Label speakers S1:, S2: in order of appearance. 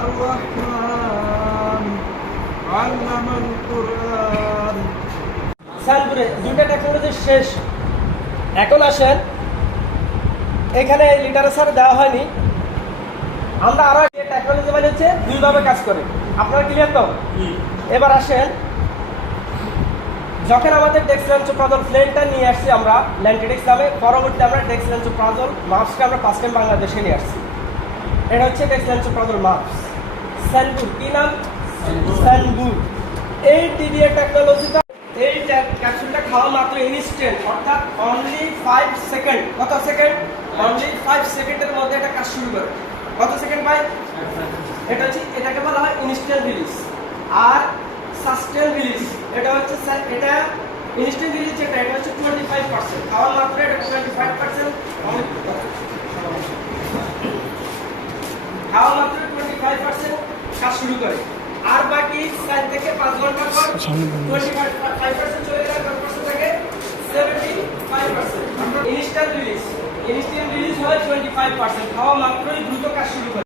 S1: الرحمن علم القرآن সালপুরে দুইটা টেকনোলজির শেষ। এখন আসেন। এখানে লিটারেচার দেওয়া হয়নি। আমরা আরও টেকনোলজি মানে হচ্ছে দুইভাবে কাজ করে। আপনারা ক্লিয়ার তো? এবার আসেন। যখন আমাদের ডেক্স লেন্সোপ্রাজল প্লেনটা নিয়ে আসছি আমরা ল্যান্টিডিক্স নামে পরবর্তী আমরা ডেক্স লেন্সোপ্রাজল মার্কসকে আমরা ফার্স্ট টাইম বাংলাদেশে নিয়ে আসছি। এটা হচ্ছে ডেক্স লেন্সোপ্রাজল মার্কস স্যানবুর কি নাম? স্যানবুর এই টিডিএ টেকনোলজিটা এই ক্যাপসুলটা খাওয়া মাত্র ইনস্ট্যান্ট অর্থাৎ অনলি ফাইভ সেকেন্ড কত সেকেন্ড অনলি ফাইভ সেকেন্ডের মধ্যে এটা কাজ শুরু করে। কত সেকেন্ড ভাই? এটা হচ্ছে, এটাকে বলা হয় ইনস্ট্যান্ট রিলিজ আর সাস্টেন রিলিজ এটা হচ্ছে স্যার- এটা ইনস্ট্যান্ট রিলিজ যেটা, এটা হচ্ছে টোয়েন্টি ফাইভ পার্সেন্ট খাওয়া মাত্র এটা টোয়েন্টি ফাইভ পার্সেন্ট খাওয়া মাত্র টোয়েন্টি ফাইভ পার্সেন্ট কাজ শুরু করে। আর বাকি চার থেকে পাঁচ ঘণ্টা পর টোয়েন্টি ফাইভ পার্সেন্ট চলে থেকে seventy five percent instant release instant release হয় টোয়েন্টি ফাইভ পার্সেন্ট খাওয়া মাত্রই দ্রুত কাজ শুরু করে।